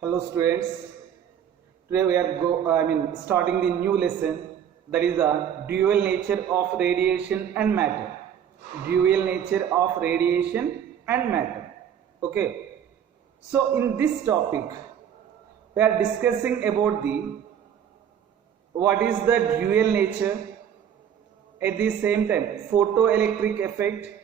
Hello students, today we are starting the new lesson, that is the dual nature of radiation and matter. Dual nature of radiation and matter. Okay, so in this topic we are discussing about the what is the dual nature, at the same time photoelectric effect.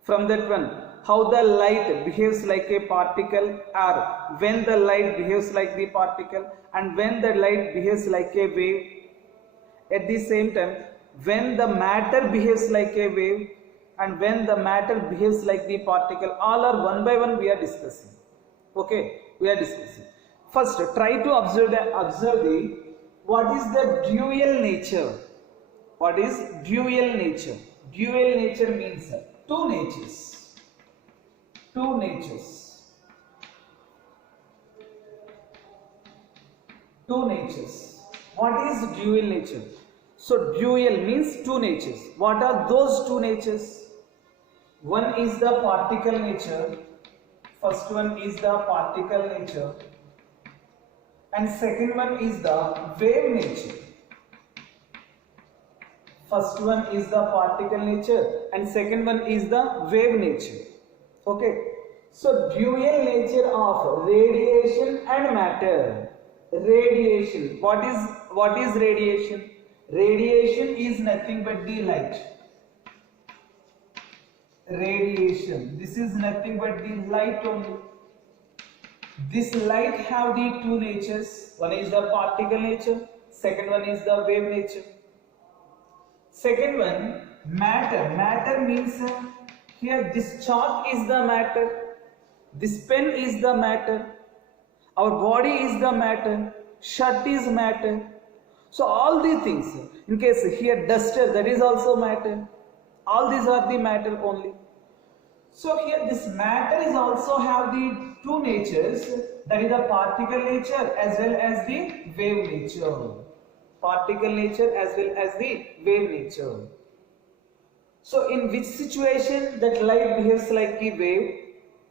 From that one, how the light behaves like a particle, or when the light behaves like the particle and when the light behaves like a wave. At the same time, when the matter behaves like a wave and when the matter behaves like the particle, all are one by one we are discussing. Okay, we are discussing. First, try to observe the what is the dual nature. What is dual nature? Dual nature means two natures. Two natures. Two natures. What is dual nature? So dual means two natures. What are those two natures? One is the particle nature. First one is the particle nature. And second one is the wave nature. First one is the particle nature and second one is the wave nature. Okay, so dual nature of radiation and matter. Radiation. What is radiation? Radiation is nothing but the light. Radiation. This is nothing but the light only. This light have the two natures. One is the particle nature. Second one is the wave nature. Second one, matter. Matter means here this chalk is the matter, this pen is the matter, our body is the matter, shirt is matter. So all these things, in case here duster, that is also matter. All these are the matter only. So here this matter is also have the two natures, that is the particle nature as well as the wave nature. Particle nature as well as the wave nature. So in which situation that light behaves like the wave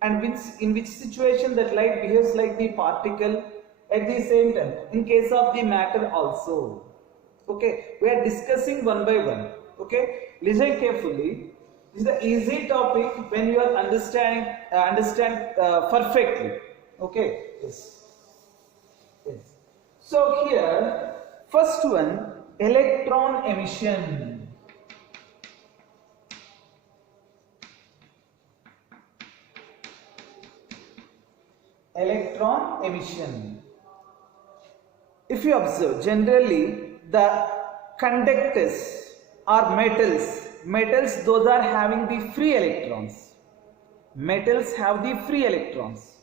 and in which situation that light behaves like the particle at the same time, in case of the matter also. Okay, we are discussing one by one. Okay, listen carefully. This is the easy topic when you are understand perfectly. Okay, yes. So here, first one, electron emission. Electron emission. If you observe, generally the conductors are metals those are having the free electrons. Metals have the free electrons.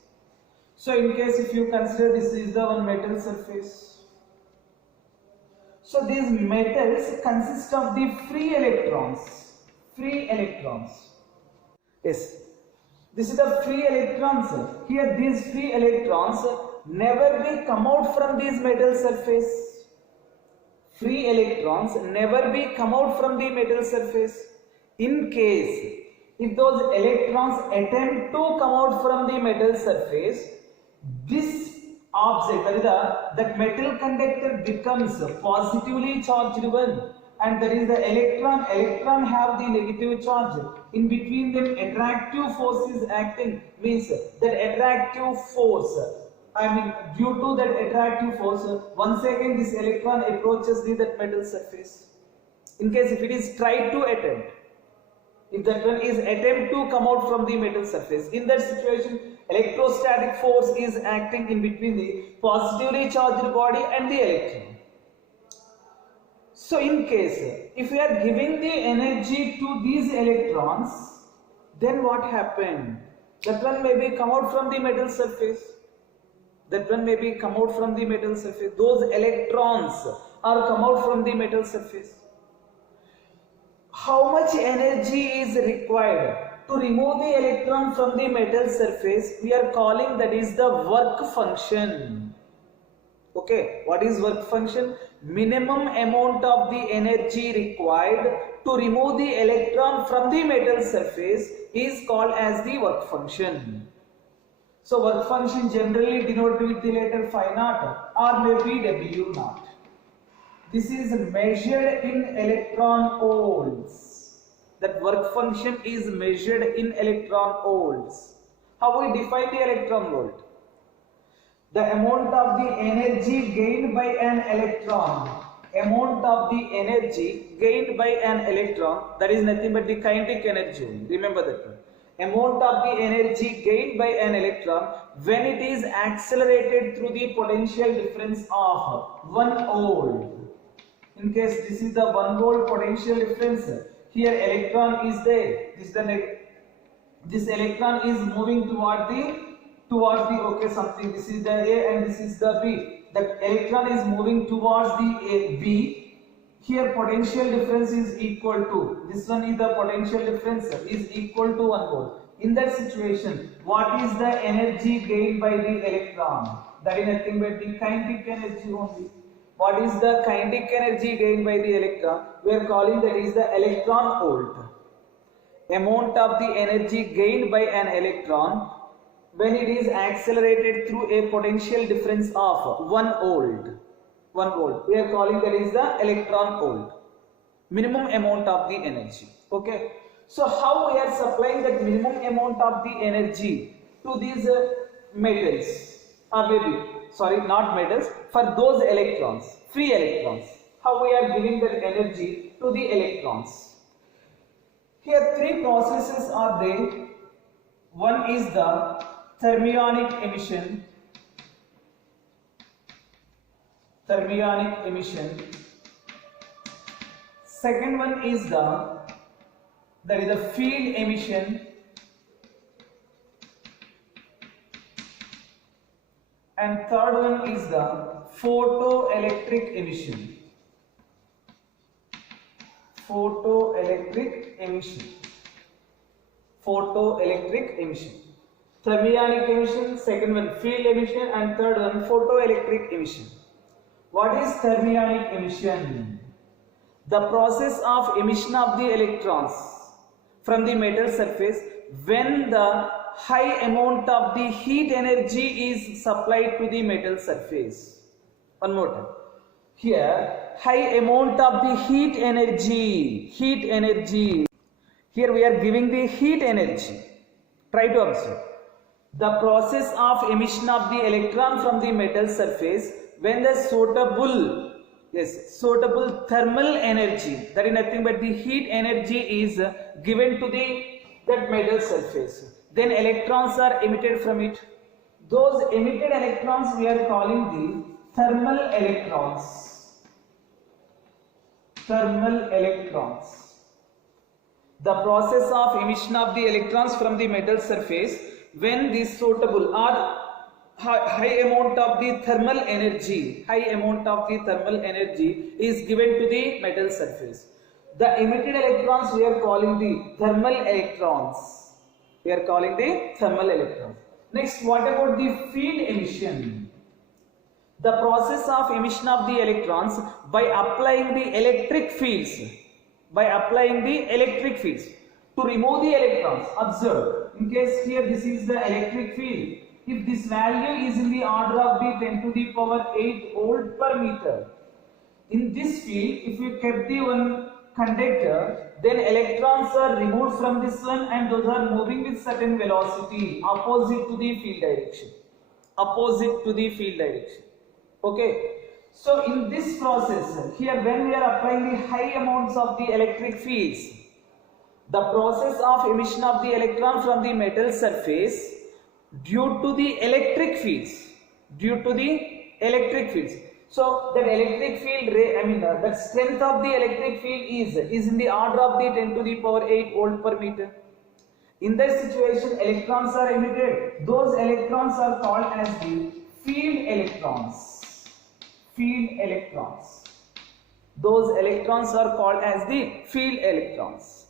So in case if you consider this is the one metal surface. So these metals consist of the free electrons. Free electrons. Yes. This is the free electrons. Here these free electrons never be come out from this metal surface. Free electrons never be come out from the metal surface. In case if those electrons attempt to come out from the metal surface, this object, that metal conductor becomes positively charged one, and there is the electron have the negative charge. In between them attractive force is acting, means that attractive force, due to that attractive force, once again this electron approaches that metal surface. In case if it is tried to attempt, if that one is attempt to come out from the metal surface, in that situation electrostatic force is acting in between the positively charged body and the electron. So in case if we are giving the energy to these electrons, then what happened? That one may be come out from the metal surface. That one may be come out from the metal surface. Those electrons are come out from the metal surface. How much energy is required to remove the electron from the metal surface? We are calling that is the work function. Okay, what is work function? Minimum amount of the energy required to remove the electron from the metal surface is called as the work function. So work function generally denoted with the letter phi naught or maybe W naught. This is measured in electron volts. That work function is measured in electron volts. How we define the electron volt? The amount of the energy gained by an electron. Amount of the energy gained by an electron, that is nothing but the kinetic energy. Remember that one. Amount of the energy gained by an electron when it is accelerated through the potential difference of 1 volt. In case this is the 1 volt potential difference, here electron is there. This electron is moving toward the okay something. This is the A and this is the B. The electron is moving towards the B. Here potential difference is equal to, this one is the potential difference is equal to 1 volt. In that situation, what is the energy gained by the electron? That is nothing but the kinetic energy only. What is the kinetic energy gained by the electron? We are calling that is the electron volt. Amount of the energy gained by an electron when it is accelerated through a potential difference of 1 volt. 1 volt. We are calling that is the electron volt. Minimum amount of the energy. Okay. So how we are supplying that minimum amount of the energy to these metals? Not metals, for those electrons, free electrons. How we are giving that energy to the electrons? Here 3 processes are there. One is the thermionic emission. Thermionic emission. Second one is the field emission. And third one is the photoelectric emission. Photoelectric emission. Photoelectric emission. Thermionic emission, second one field emission, and third one photoelectric emission. What is thermionic emission? The process of emission of the electrons from the metal surface when the high amount of the heat energy is supplied to the metal surface. One more time. Here, high amount of the heat energy. Here we are giving the heat energy. Try to observe. The process of emission of the electron from the metal surface when the suitable thermal energy, that is nothing but the heat energy, is given to that metal surface, then electrons are emitted from it. Those emitted electrons we are calling the thermal electrons. Thermal electrons. The process of emission of the electrons from the metal surface when the suitable or high amount of the thermal energy is given to the metal surface. The emitted electrons we are calling the thermal electrons. Next, what about the field emission? The process of emission of the electrons by applying the electric fields. To remove the electrons, observe, in case here this is the electric field. If this value is in the order of the 10 to the power 8 volt per meter, in this field, if you kept the one conductor, then electrons are removed from this one and those are moving with certain velocity opposite to the field direction. Okay. So in this process, here when we are applying the high amounts of the electric fields, the process of emission of the electron from the metal surface due to the electric fields. So that electric field, the strength of the electric field is in the order of the 10 to the power 8 volt per meter. In that situation, electrons are emitted. Those electrons are called as the field electrons. Those electrons are called as the field electrons.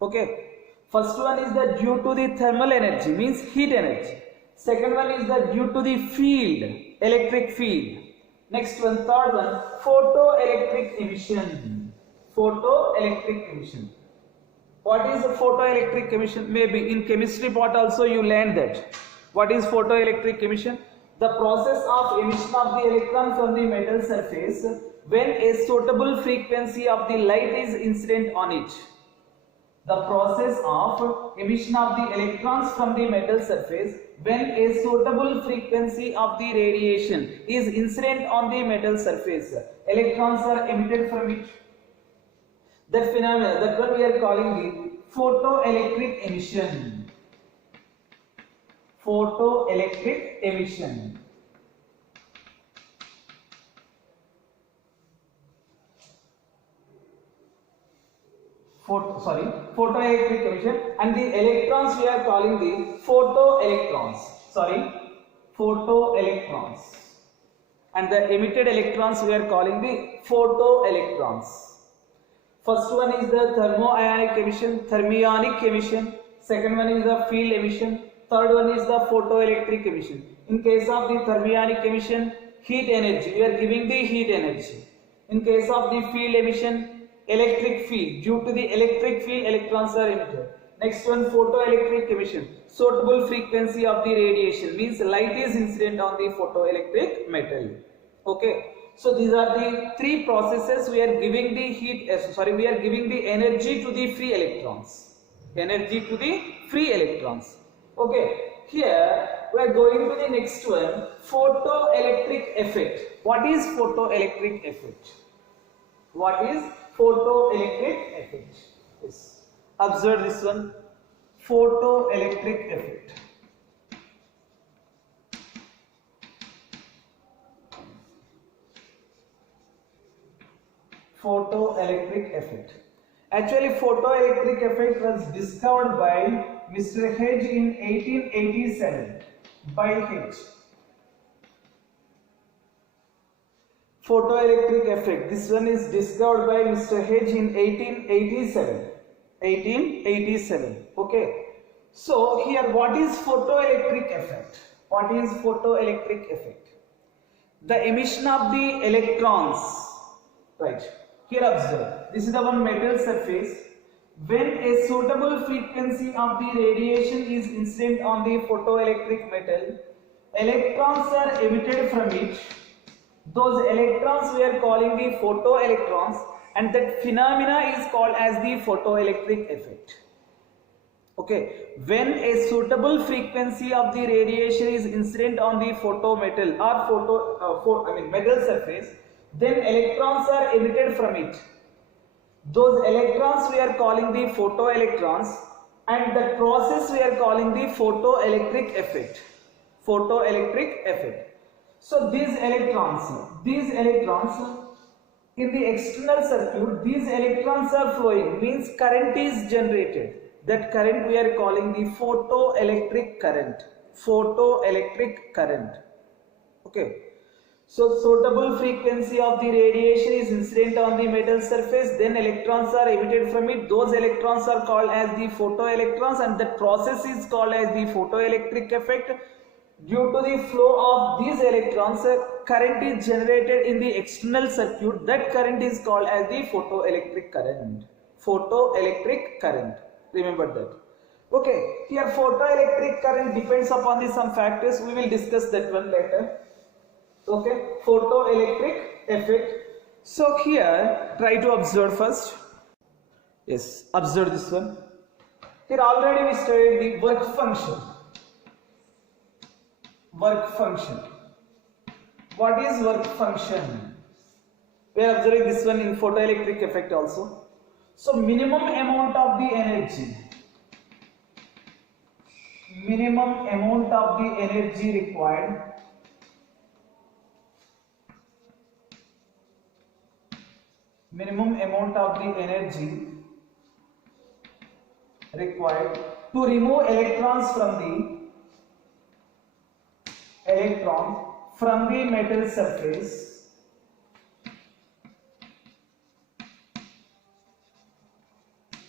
Okay. First one is the due to the thermal energy, means heat energy. Second one is the due to the field, electric field. Next one, third one, photoelectric emission. What is the photoelectric emission? Maybe in chemistry part also you learned that. What is photoelectric emission? The process of emission of the electron from the metal surface when a suitable frequency of the light is incident on it. The process of emission of the electrons from the metal surface when a suitable frequency of the radiation is incident on the metal surface. Electrons are emitted from it. That phenomena, that what we are calling the photoelectric emission. Photoelectric emission. Photoelectric emission, and the electrons we are calling the photoelectrons. Photoelectrons, and the emitted electrons we are calling the photoelectrons. First one is the thermionic emission. Second one is the field emission. Third one is the photoelectric emission. In case of the thermionic emission, heat energy, we are giving the heat energy. In case of the field emission, electric field, due to the electric field electrons are emitted. Next one, photoelectric emission, suitable frequency of the radiation, means light is incident on the photoelectric metal. Okay, so these are the three processes we are giving the we are giving the energy to the free electrons. Okay, here we are going to the next one, photoelectric effect. What is photoelectric effect? What is photoelectric effect? Yes. Observe this one, photoelectric effect. Photoelectric effect. Actually, photoelectric effect was discovered by Mr. Hedge in 1887. By Hedge. Photoelectric effect. This one is discovered by Mr. Hedge in 1887. Okay. So here, what is photoelectric effect? What is photoelectric effect? The emission of the electrons. Right. Here observe. This is the one metal surface. When a suitable frequency of the radiation is incident on the photoelectric metal, electrons are emitted from it. Those electrons we are calling the photoelectrons, and that phenomena is called as the photoelectric effect. Okay, when a suitable frequency of the radiation is incident on the photometal or metal surface, then electrons are emitted from it. Those electrons we are calling the photoelectrons, and the process we are calling the photoelectric effect. Photoelectric effect. So these electrons in the external circuit, these electrons are flowing, means current is generated. That current we are calling the photoelectric current. Photoelectric current. Okay. So suitable frequency of the radiation is incident on the metal surface, then electrons are emitted from it. Those electrons are called as the photoelectrons, and that process is called as the photoelectric effect. Due to the flow of these electrons, current is generated in the external circuit. That current is called as the photoelectric current. Photoelectric current. Remember that. Okay, here photoelectric current depends upon some factors. We will discuss that one later. Okay, photoelectric effect. So here, try to observe first. Yes, observe this one. Here already we studied the work function. Work function. What is work function? We are observing this one in photoelectric effect also. So minimum amount of the energy. Minimum amount of the energy required. Minimum amount of the energy required to remove electrons from the metal surface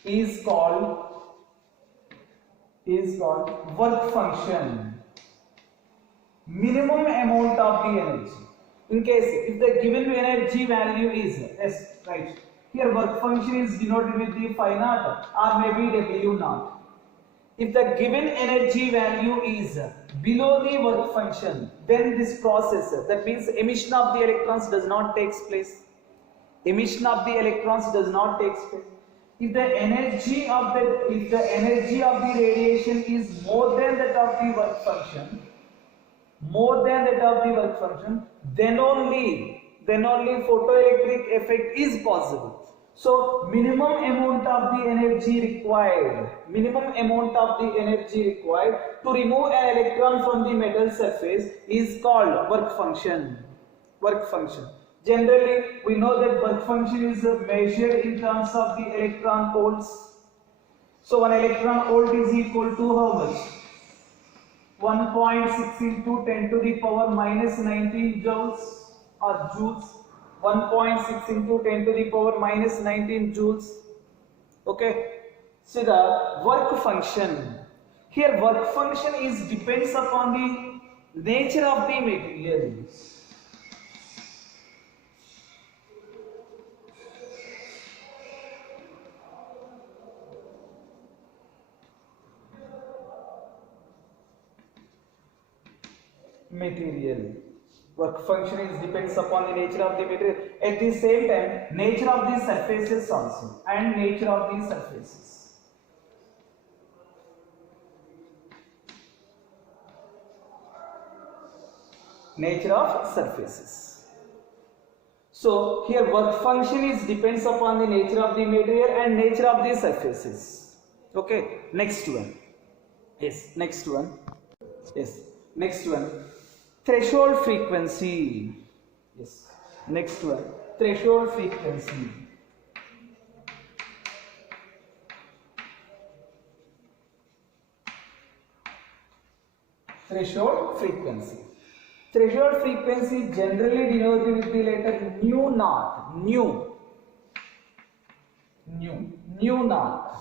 is called work function. Minimum amount of the energy. In case if the given energy value is S, right? Here work function is denoted with the phi naught or maybe W naught. If the given energy value is below the work function, then this process, that means emission of the electrons does not take place. Emission of the electrons does not take place. If the energy of the radiation is more than that of the work function, then only photoelectric effect is possible. So minimum amount of the energy required to remove an electron from the metal surface is called work function. Generally, we know that work function is measured in terms of the electron volts. So 1 electron volt is equal to how much? 1.6 into 10 to the power minus 19 joules or joules. 1.6 into 10 to the power minus 19 joules. Okay. So the work function. Here work function is depends upon the nature of the material. Work function is depends upon the nature of the material. At the same time, nature of the surfaces also, and nature of the surfaces. Nature of surfaces. So here work function is depends upon the nature of the material and nature of the surfaces. Okay. Next one. Threshold frequency. Next one. Threshold frequency. Threshold frequency generally denoted with the letter nu naught. Nu naught.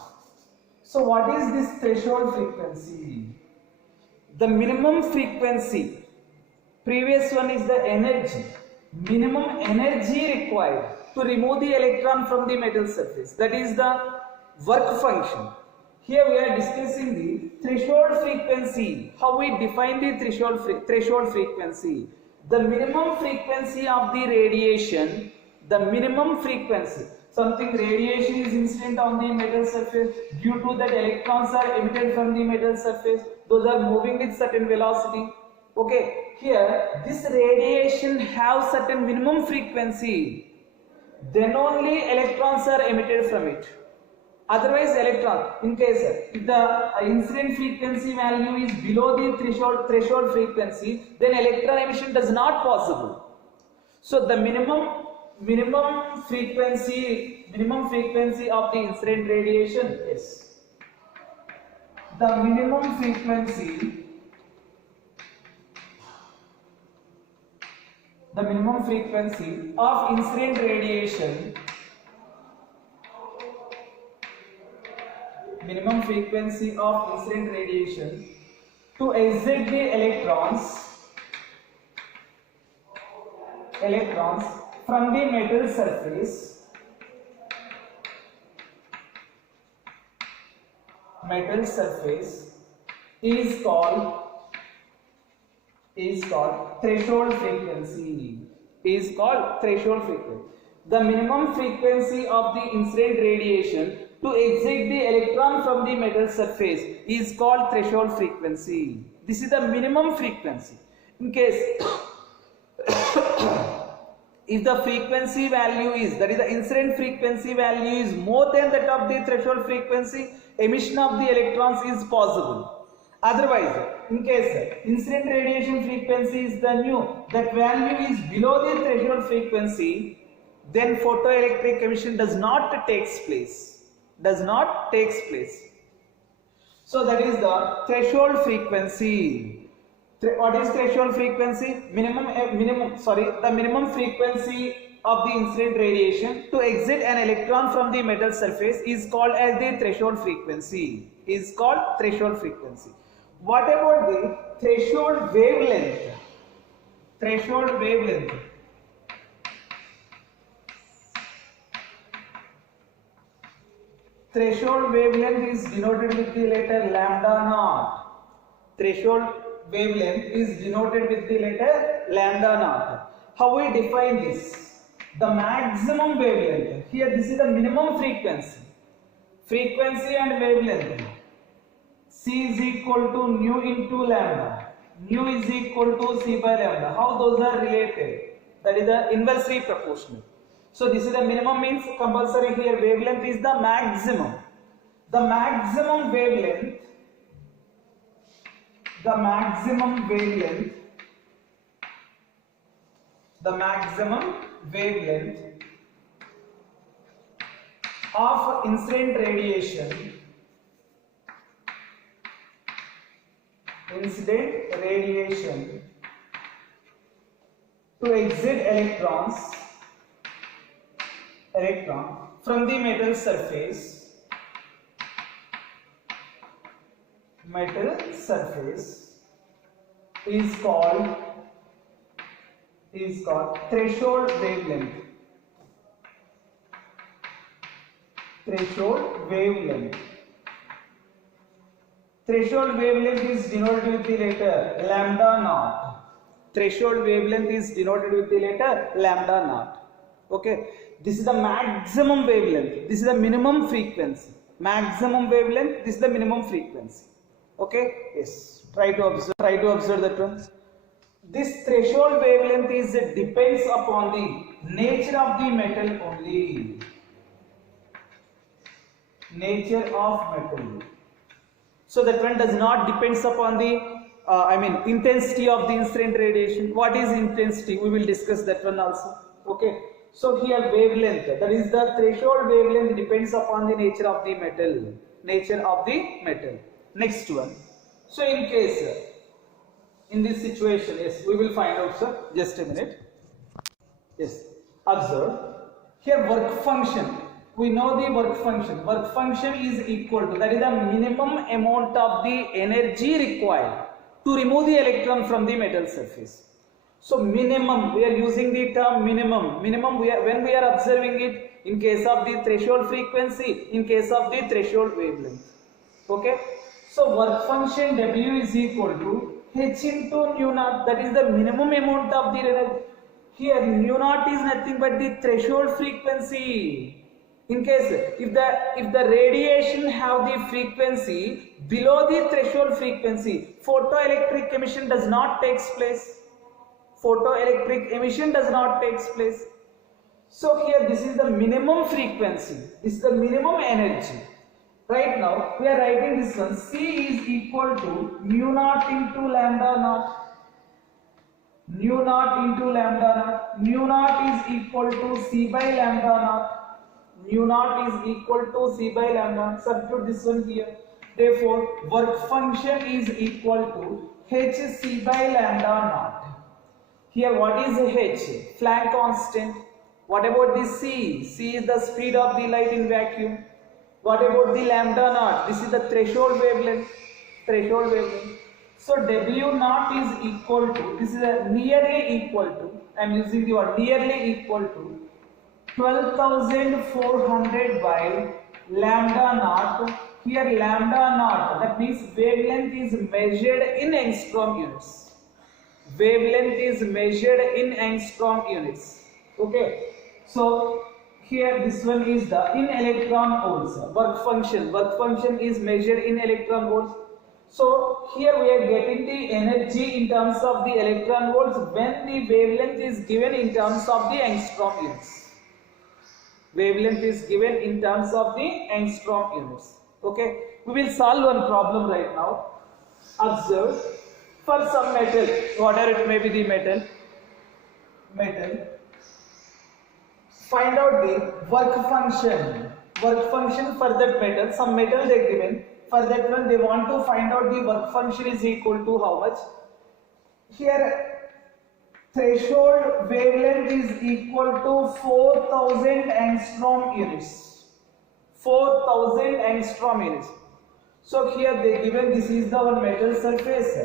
So what is this threshold frequency? The minimum frequency. Previous one is the energy. Minimum energy required to remove the electron from the metal surface. That is the work function. Here we are discussing the threshold frequency. How we define the threshold frequency? The minimum frequency of the radiation. Something radiation is incident on the metal surface. Due to that, electrons are emitted from the metal surface. Those are moving with certain velocity. Okay, here this radiation have certain minimum frequency, then only electrons are emitted from it. Otherwise, in case if the incident frequency value is below the threshold frequency, then electron emission does not possible. So the minimum frequency of the incident radiation is the minimum frequency of incident radiation to exit the electrons from the metal surface is called threshold frequency. The minimum frequency of the incident radiation to exit the electron from the metal surface is called threshold frequency. This is the minimum frequency. In case if the frequency value is, that is the incident frequency value is more than that of the threshold frequency, emission of the electrons is possible. Otherwise, in case incident radiation frequency is the nu, that value is below the threshold frequency, then photoelectric emission does not takes place. So that is the threshold frequency. What is threshold frequency? The minimum frequency of the incident radiation to exit an electron from the metal surface is called as the threshold frequency. What about the threshold wavelength? Threshold wavelength is denoted with the letter lambda naught. Threshold wavelength is denoted with the letter lambda naught. How we define this? The maximum wavelength. Here this is the minimum frequency. Frequency and wavelength. C is equal to nu into lambda. Nu is equal to C by lambda. How those are related? That is the inversely proportional. So this is the minimum, means compulsory here wavelength is the maximum. The maximum wavelength of incident radiation to exit electron from the metal surface is called threshold wavelength. Threshold wavelength is denoted with the letter lambda naught. Threshold wavelength is denoted with the letter lambda naught. Okay, this is the maximum wavelength. This is the minimum frequency. Maximum wavelength. This is the minimum frequency. Okay. Yes. Try to observe that one. This threshold wavelength is depends upon the nature of the metal only. Nature of metal. So that one does not depends upon the intensity of the incident radiation. What is intensity? We will discuss that one also. Okay. So here wavelength, that is the threshold wavelength, depends upon the nature of the metal. Next one. So in case, in this situation, yes, we will find out, sir. Just a minute. Yes. Observe. Here work function. We know the work function. Work function is equal to, that is the minimum amount of the energy required to remove the electron from the metal surface. So minimum, we are using the term minimum. Minimum, when we are observing it in case of the threshold frequency, in case of the threshold wavelength. Okay. So work function W is equal to H into nu naught. That is the minimum amount of the energy. Here nu naught is nothing but the threshold frequency. In case if the radiation have the frequency below the threshold frequency, photoelectric emission does not take place. Photoelectric emission does not take place. So here this is the minimum frequency. This is the minimum energy. Right now we are writing this one. C is equal to mu naught into lambda naught. Nu naught into lambda naught. Nu naught is equal to C by lambda naught. Nu naught is equal to C by lambda. Substitute this one here. Therefore, work function is equal to hc by lambda naught. Here, what is h? Planck constant. What about the c? C is the speed of the light in vacuum. What about the lambda naught? This is the threshold wavelength. So W naught is equal to, this is a nearly equal to, I am using the word nearly equal to 12,400 by lambda naught. Here lambda naught, that means wavelength is measured in angstrom units. Okay. So here this one is the in electron volts. Work function is measured in electron volts. So here we are getting the energy in terms of the electron volts when the wavelength is given in terms of the angstrom units. Okay, we will solve one problem right now. Observe, for some metal, whatever it may be the metal, find out the work function for that metal. Some metal they are given. For that one, they want to find out the work function is equal to how much. Here, threshold wavelength is equal to 4,000 angstrom units. 4,000 angstrom units. So here they given this is the one metal surface.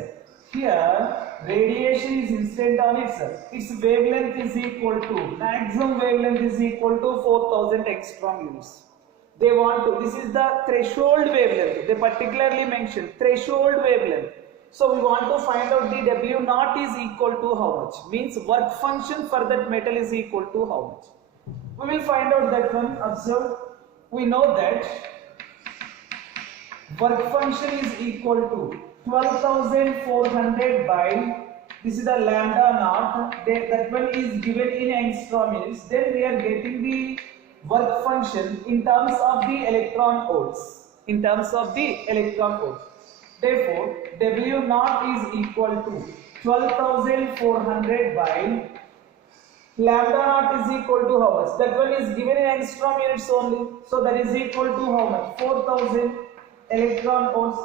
Here radiation is incident on it. Its wavelength is equal to, maximum wavelength is equal to 4,000 angstrom units. They want to, this is the threshold wavelength. They particularly mentioned threshold wavelength. So we want to find out the W naught is equal to how much. Means work function for that metal is equal to how much. We will find out that one. Observe. We know that work function is equal to 12,400 by, this is the lambda naught, that one is given in angstrom units. Then we are getting the work function in terms of the electron volts. In terms of the electron volts. Therefore, W naught is equal to 12,400 by lambda naught is equal to how much? That one is given in angstrom units only. So that is equal to how much? 4,000 electron volts.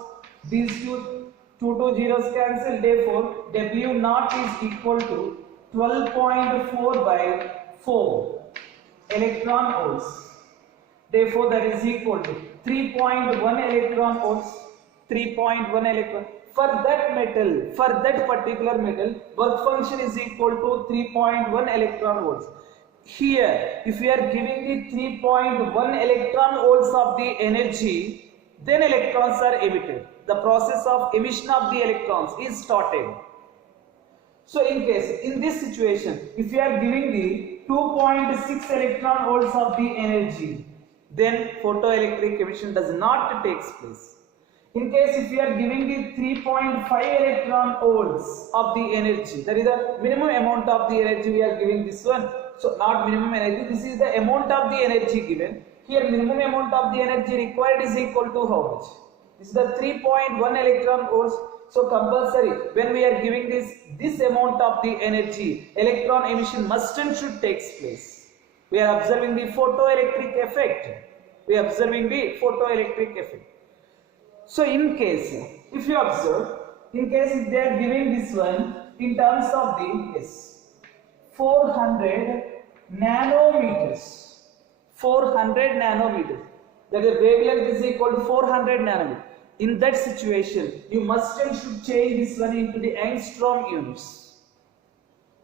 These two zeros cancel. Therefore, W naught is equal to 12.4 by 4 electron volts. Therefore, that is equal to 3.1 electron volts. 3.1 electron. For that metal, for that particular metal, work function is equal to 3.1 electron volts. Here, if we are giving the 3.1 electron volts of the energy, then electrons are emitted. The process of emission of the electrons is started. So in case, in this situation, if we are giving the 2.6 electron volts of the energy, then photoelectric emission does not take place. In case if we are giving the 3.5 electron volts of the energy, that is the minimum amount of the energy we are giving this one. So not minimum energy, this is the amount of the energy given. Here minimum amount of the energy required is equal to how much? This is the 3.1 electron volts. So compulsory, when we are giving this amount of the energy, electron emission must and should take place. We are observing the photoelectric effect. We are observing the photoelectric effect. So in case, if you observe, in case if they are giving this one in terms of the 400 nanometers, 400 nanometers, that is wavelength is equal to 400 nanometers. In that situation, you must and should change this one into the angstrom units.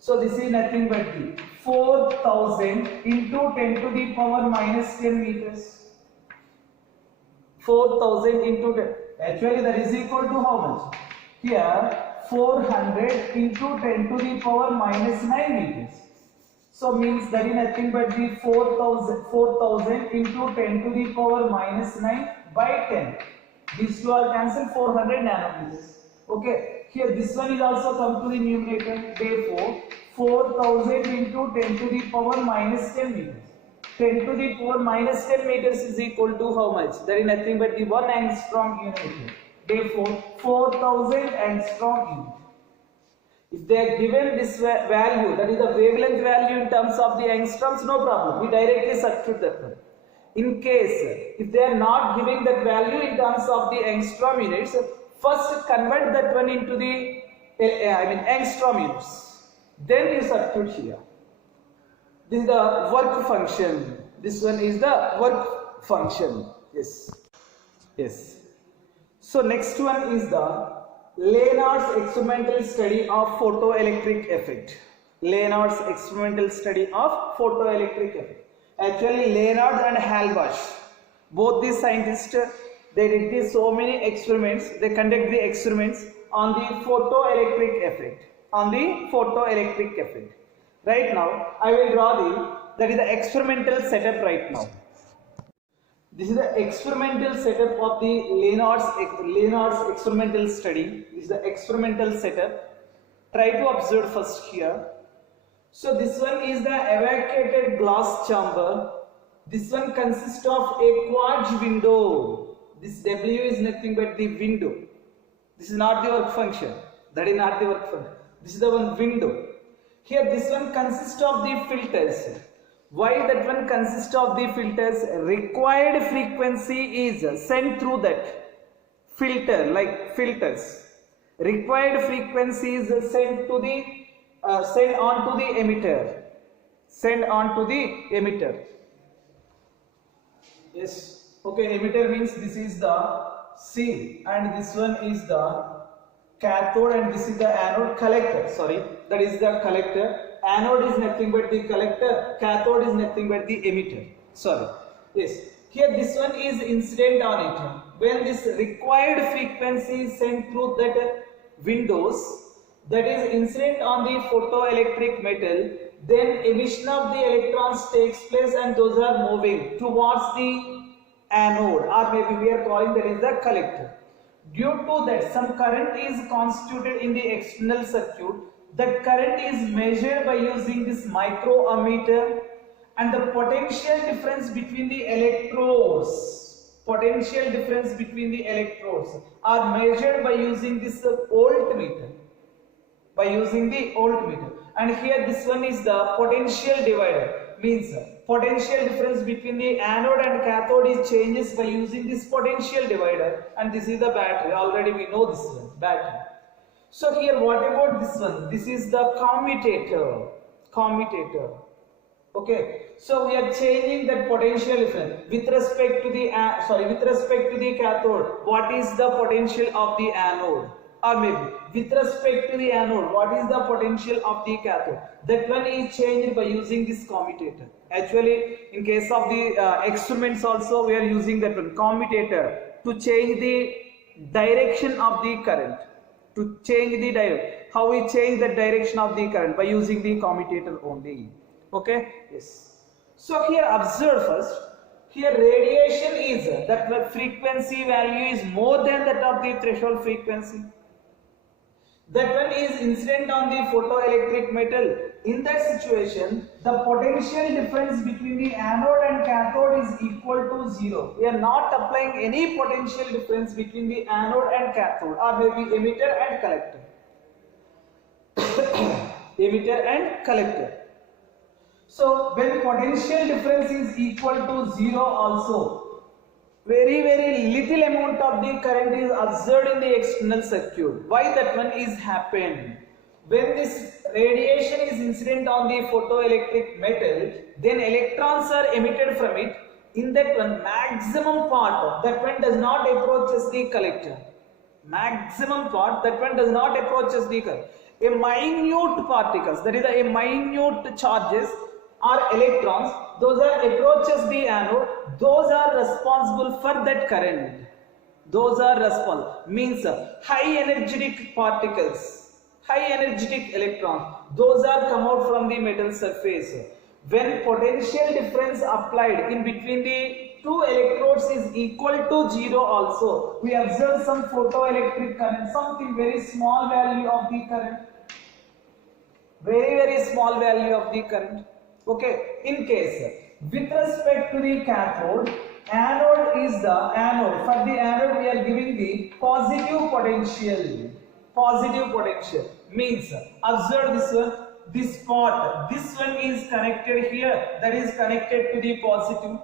So this is nothing but the 4,000 into 10 to the power minus 10 meters. 4,000 into 10. Actually, that is equal to how much? Here, 400 into 10 to the power minus 9 meters. So means that is nothing but the 4,000 into 10 to the power minus 9 by 10. These two are cancelled, 400 nanometers. Okay. Here, this one is also come to the numerator. Therefore, 4,000 into 10 to the power minus 10 meters. 10 to the power minus 10 meters is equal to how much? That is nothing but the 1 angstrom unit. Therefore, 4,000 angstrom unit. If they are given this value, that is the wavelength value in terms of the angstroms, no problem. We directly substitute that one. In case, if they are not giving that value in terms of the angstrom units, first convert that one into the angstrom units. Then you substitute here. This is the work function. This one is the work function. Yes. Yes. So next one is the Lenard's experimental study of photoelectric effect. Lenard's experimental study of photoelectric effect. Actually, Lenard and Halbach, both these scientists, they did so many experiments. They conduct the experiments on the photoelectric effect. On the photoelectric effect. Right now, I will draw that is the experimental setup right now. This is the experimental setup of the Lenard's experimental study. This is the experimental setup. Try to observe first here. So this one is the evacuated glass chamber. This one consists of a quartz window. This W is nothing but the window. This is not the work function. That is not the work function. This is the one window. Here this one consists of the filters. Why that one consists of the filters? Required frequency is sent through that filter, like filters. Required frequency is sent to the send on to the emitter. Send on to the emitter. Yes. Okay. Emitter means this is the C and this one is the cathode and this is the anode. Collector. Sorry, that is the collector. Anode is nothing but the collector. Cathode is nothing but the emitter. Sorry. Yes. Here this one is incident on it. When this required frequency is sent through that windows, that is incident on the photoelectric metal, then emission of the electrons takes place and those are moving towards the anode, or maybe we are calling that is the collector. Due to that, some current is constituted in the external circuit. That current is measured by using this microammeter, and the potential difference between the electrodes, are measured by using this voltmeter. And here this one is the potential divider, means potential difference between the anode and cathode is changes by using this potential divider, and this is the battery. Already we know this one, battery. So here what about this one? This is the commutator. Okay, so we are changing that potential difference with respect to the cathode. What is the potential of the anode? Or maybe with respect to the anode, what is the potential of the cathode? That one is changed by using this commutator. Actually, in case of the experiments also, we are using that one, commutator, to change the direction of the current. How we change the direction of the current? By using the commutator only. Okay, yes. So here observe first. Here radiation is that the frequency value is more than that of the threshold frequency. That one is incident on the photoelectric metal. In that situation, the potential difference between the anode and cathode is equal to 0. We are not applying any potential difference between the anode and cathode, or maybe emitter and collector. So when potential difference is equal to 0 also, very little amount of the current is observed in the external circuit. Why that one is happened? When this radiation is incident on the photoelectric metal, then electrons are emitted from it. In that one, maximum part, that one does not approaches the collector. A minute particles, that is a minute charges, are electrons, those are approaches the anode, those are responsible for that current. Means high energetic particles, high energetic electrons, those are come out from the metal surface. When potential difference applied in between the two electrodes is equal to 0 also, we observe some photoelectric current, something very small value of the current, very small value of the current. Okay, in case with respect to the cathode, anode is the anode. For the anode, we are giving the positive potential. Means observe this one. This part, this one is connected here. That is connected to the positive,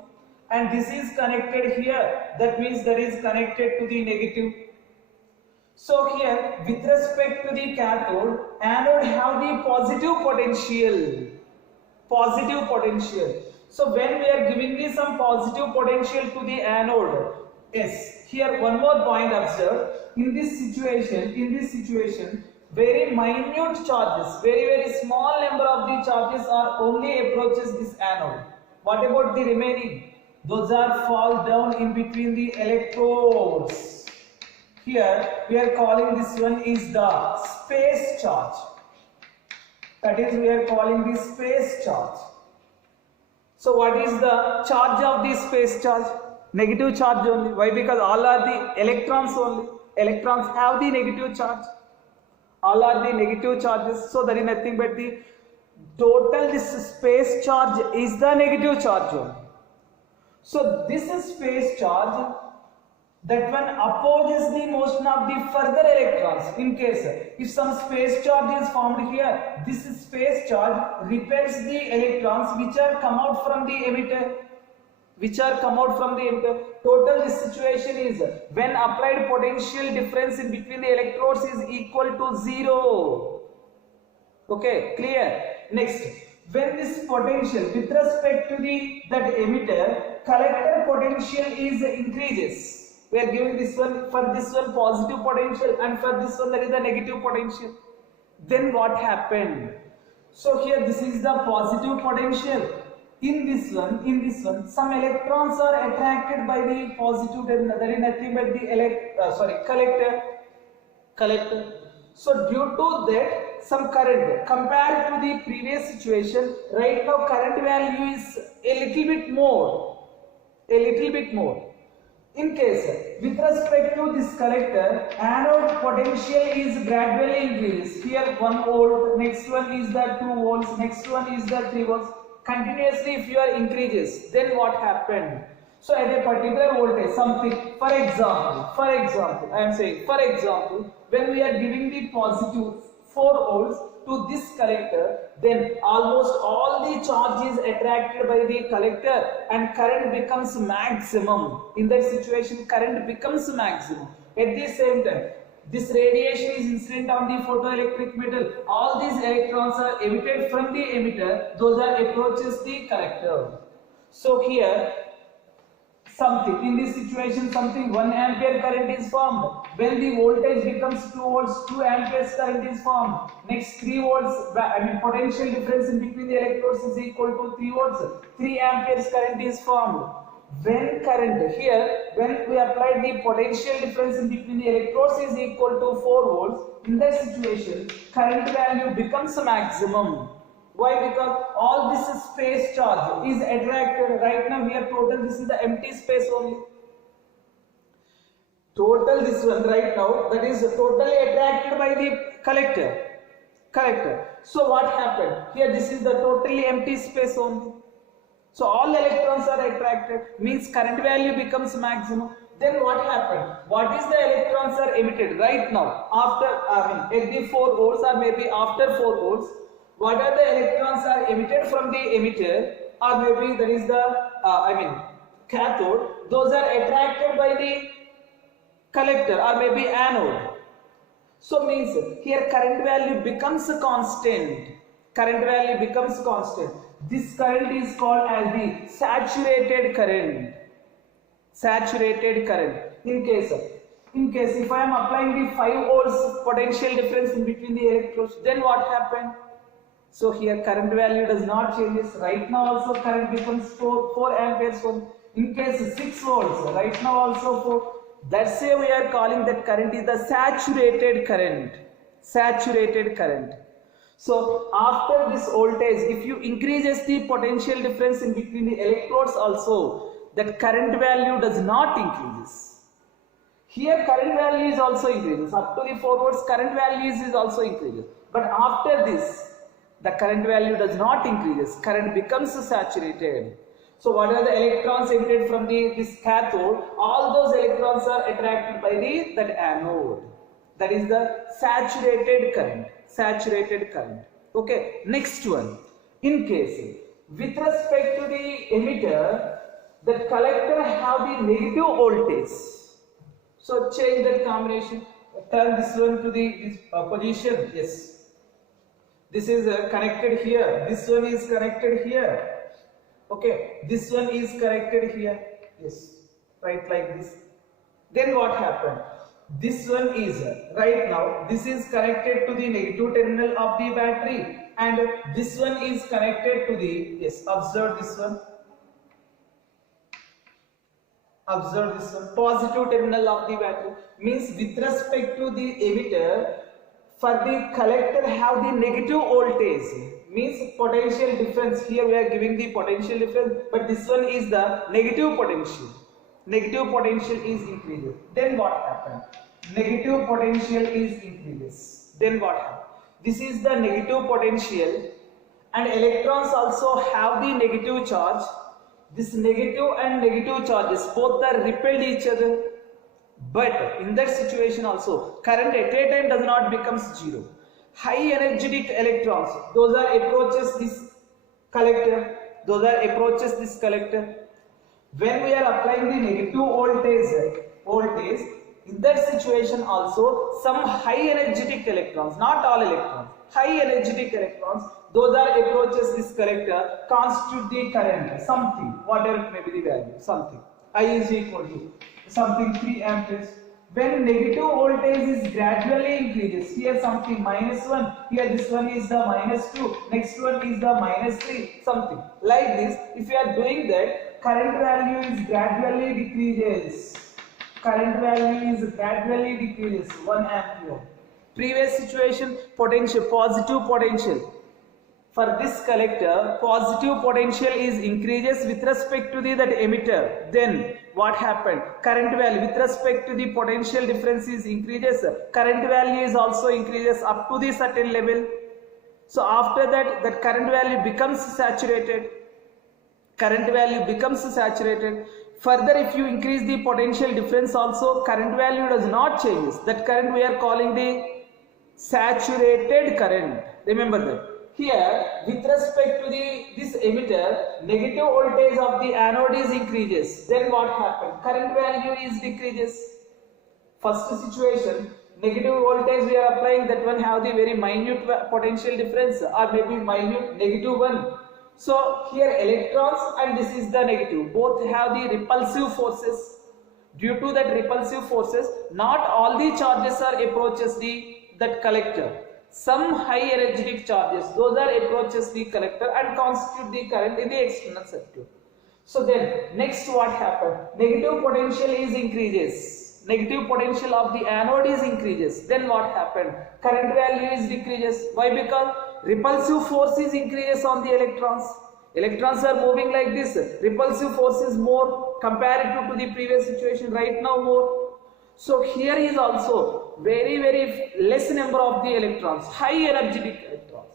and this is connected here. That means that is connected to the negative. So here, with respect to the cathode, anode have the positive potential. So when we are giving this some positive potential to the anode, yes. Here one more point observe. In this situation, very minute charges, very small number of the charges are only approaches this anode. What about the remaining? Those are fall down in between the electrodes. Here we are calling this one is the space charge. That is, we are calling this space charge. So what is the charge of the space charge? Negative charge only. Why? Because all are the electrons only. Electrons have the negative charge. All are the negative charges. So there is nothing but the total this space charge is the negative charge only. So this is space charge. That one opposes the motion of the further electrons. In case if some space charge is formed here, this space charge repels the electrons which are come out from the emitter. Total this situation is when applied potential difference in between the electrodes is equal to 0. Okay, clear? Next, when this potential with respect to that emitter, collector potential is increases. We are giving this one, for this one positive potential, and for this one that is the negative potential. Then what happened? So here this is the positive potential. in this one, some electrons are attracted by the positive terminal, that is nothing but the collector. So due to that, some current compared to the previous situation, right now current value is a little bit more. In case with respect to this collector, anode potential is gradually increases. Here 1 volt, next one is the 2 volts, next one is the 3 volts. Continuously if your increases, then what happened? So at a particular voltage, something, for example, I am saying, for example, when we are giving the positive 4 volts to this collector, then almost all the charge is attracted by the collector and current becomes maximum. In that situation, current becomes maximum. At the same time, this radiation is incident on the photoelectric metal. All these electrons are emitted from the emitter. Those are approaches the collector. So here, in this situation, 1 ampere current is formed. When the voltage becomes 2 volts, 2 amperes current is formed. Next 3 volts, potential difference in between the electrodes is equal to 3 volts. 3 amperes current is formed. When we apply the potential difference in between the electrodes is equal to 4 volts, in that situation, current value becomes maximum. Why? Because all this space charge is attracted. Right now here total, this is the empty space only. Total this one right now, that is totally attracted by the collector. So what happened? Here this is the totally empty space only. So all electrons are attracted, means current value becomes maximum. Then what happened? What is the electrons are emitted right now? After, at the 4 volts or maybe after 4 volts, what are the electrons are emitted from the emitter, or maybe that is the cathode? Those are attracted by the collector or maybe anode. So means here current value becomes constant. This current is called as the saturated current. In case if I am applying the 5 volts potential difference in between the electrodes, then what happened? So here current value does not changes. Right now also current becomes 4 amperes. In case 6 volts, right now also 4. That's why we are calling that current is the saturated current. So after this voltage, if you increases the potential difference in between the electrodes also, that current value does not increases. Here current value is also increases. Up to the 4 volts current value is also increases. But after this, the current value does not increases. Current becomes saturated. So what are the electrons emitted from this cathode? All those electrons are attracted by that anode. That is the saturated current. Okay. Next one. In case with respect to the emitter, the collector have the negative voltage. So change that combination. Turn this one to this position. Yes. This is connected here. This one is connected here. Okay. This one is connected here. Yes. Right, like this. Then what happened? This one is right now. This is connected to the negative terminal of the battery, and this one is connected to the observe this one. Observe this one. Positive terminal of the battery means with respect to the emitter. For the collector have the negative voltage, means potential difference. Here we are giving the potential difference, but this one is the negative potential. Negative potential is increases. Then what happened? Negative potential is increases. Then what happened? This is the negative potential, and electrons also have the negative charge. This negative and negative charges both are repelled each other. But in that situation also, current at a time does not become zero. High energetic electrons, those are approaches this collector. When we are applying the negative voltage, in that situation also, some high energetic electrons, not all electrons, high energetic electrons, those are approaches this collector, constitute the current, something, whatever it may be the value, something. I is equal to something 3 amperes. When negative voltage is gradually increases, here something -1, here this one is the -2, next one is the -3, something like this. If you are doing that, current value is gradually decreases. Current value is gradually decreases 1 ampere. Previous situation, potential, positive potential. For this collector, positive potential is increases with respect to the that emitter. Then what happened? Current value with respect to the potential difference is increases. Current value is also increases up to the certain level. So after that, that current value becomes saturated. Current value becomes saturated. Further, if you increase the potential difference also, current value does not change. That current we are calling the saturated current. Remember that. Here, with respect to this emitter, negative voltage of the anode is increases. Then what happens? Current value is decreases. First situation, negative voltage we are applying, that one have the very minute potential difference or maybe minute -1. So here electrons and this is the negative, both have the repulsive forces. Due to that repulsive forces, not all the charges are approaches that collector. Some high energetic charges, those are approaches the collector and constitute the current in the external circuit. So then next what happened? Negative potential is increases. Negative potential of the anode is increases. Then what happened? Current value is decreases. Why? Because repulsive force is increases on the electrons. Electrons are moving like this. Repulsive force is more comparative to the previous situation. Right now more. So here is also very less number of the electrons, high energetic electrons.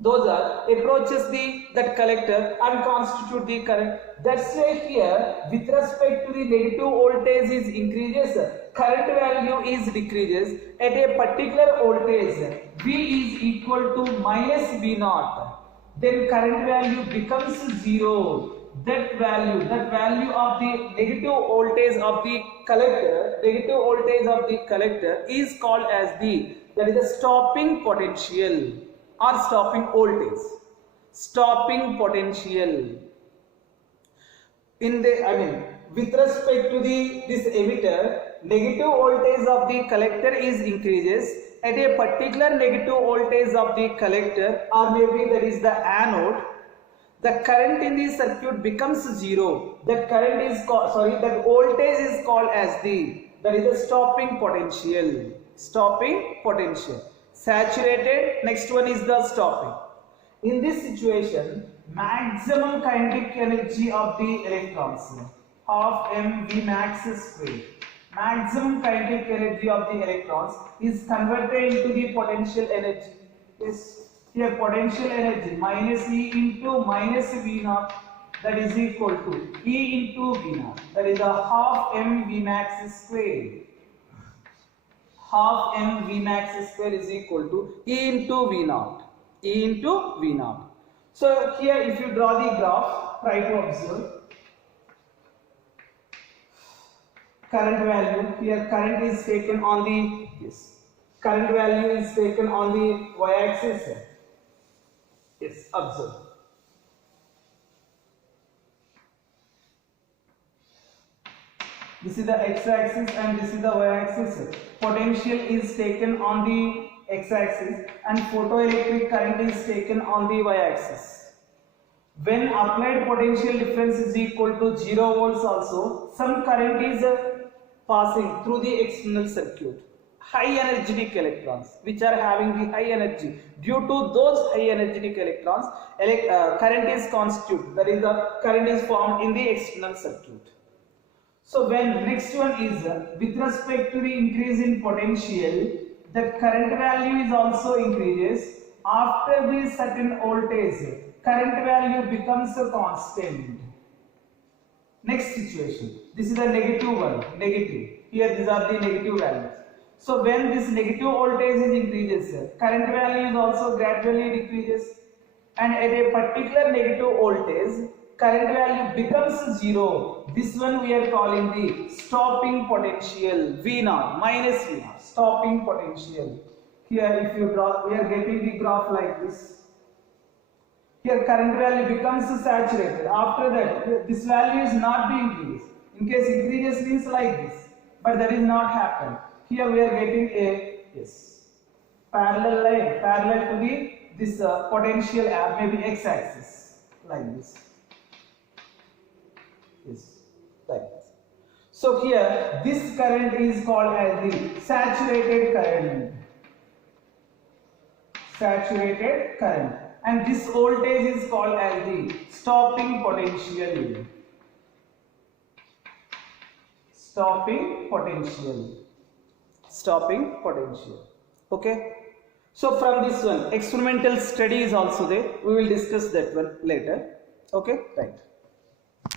Those are approaches that collector and constitute the current. That's why here with respect to the negative voltage is increases, current value is decreases at a particular voltage. V is equal to -V0. Then current value becomes 0. That value of the negative voltage of the collector, is called as that is the stopping potential or stopping voltage. Stopping potential. With respect to this emitter, negative voltage of the collector is increases at a particular negative voltage of the collector, or maybe that is the anode. The current in the circuit becomes 0. That voltage is called as that is the stopping potential. Stopping potential. Saturated, next one is the stopping. In this situation, maximum kinetic energy of the electrons, half mv max square. Maximum kinetic energy of the electrons is converted into the potential energy. Yes. Here potential energy -E into -V0, that is equal to E into V0, that is a half mV max square. Half mV max square is equal to E into V0. E into V0. So here if you draw the graph, try to observe. Current value, here current is taken on the current value is taken on the y-axis. Yes, observe. This is the x-axis and this is the y-axis. Potential is taken on the x-axis and photoelectric current is taken on the y-axis. When applied potential difference is equal to 0 volts also, some current is passing through the external circuit. High energetic electrons which are having the high energy, due to those high energetic electrons current is constituted, that is the current is formed in the external circuit. So when next one is with respect to the increase in potential, that current value is also increases after the certain voltage. Current value becomes a constant. Next situation, this is the negative one, negative. Here these are the negative values. So when this negative voltage is increases, current value is also gradually decreases, and at a particular negative voltage, current value becomes 0. This one we are calling the stopping potential, V0, -V0, stopping potential. Here if you draw, we are getting the graph like this. Here current value becomes saturated. After that, this value is not being increased. In case increases means like this. but that is not happened. Here we are getting a parallel line parallel to this potential maybe x-axis, like this. Like this. So here this current is called as the saturated current. Saturated current, and this voltage is called as the stopping potential. Stopping potential. Stopping potential. Okay. So from this one, experimental study is also there. We will discuss that one later. Okay. Right.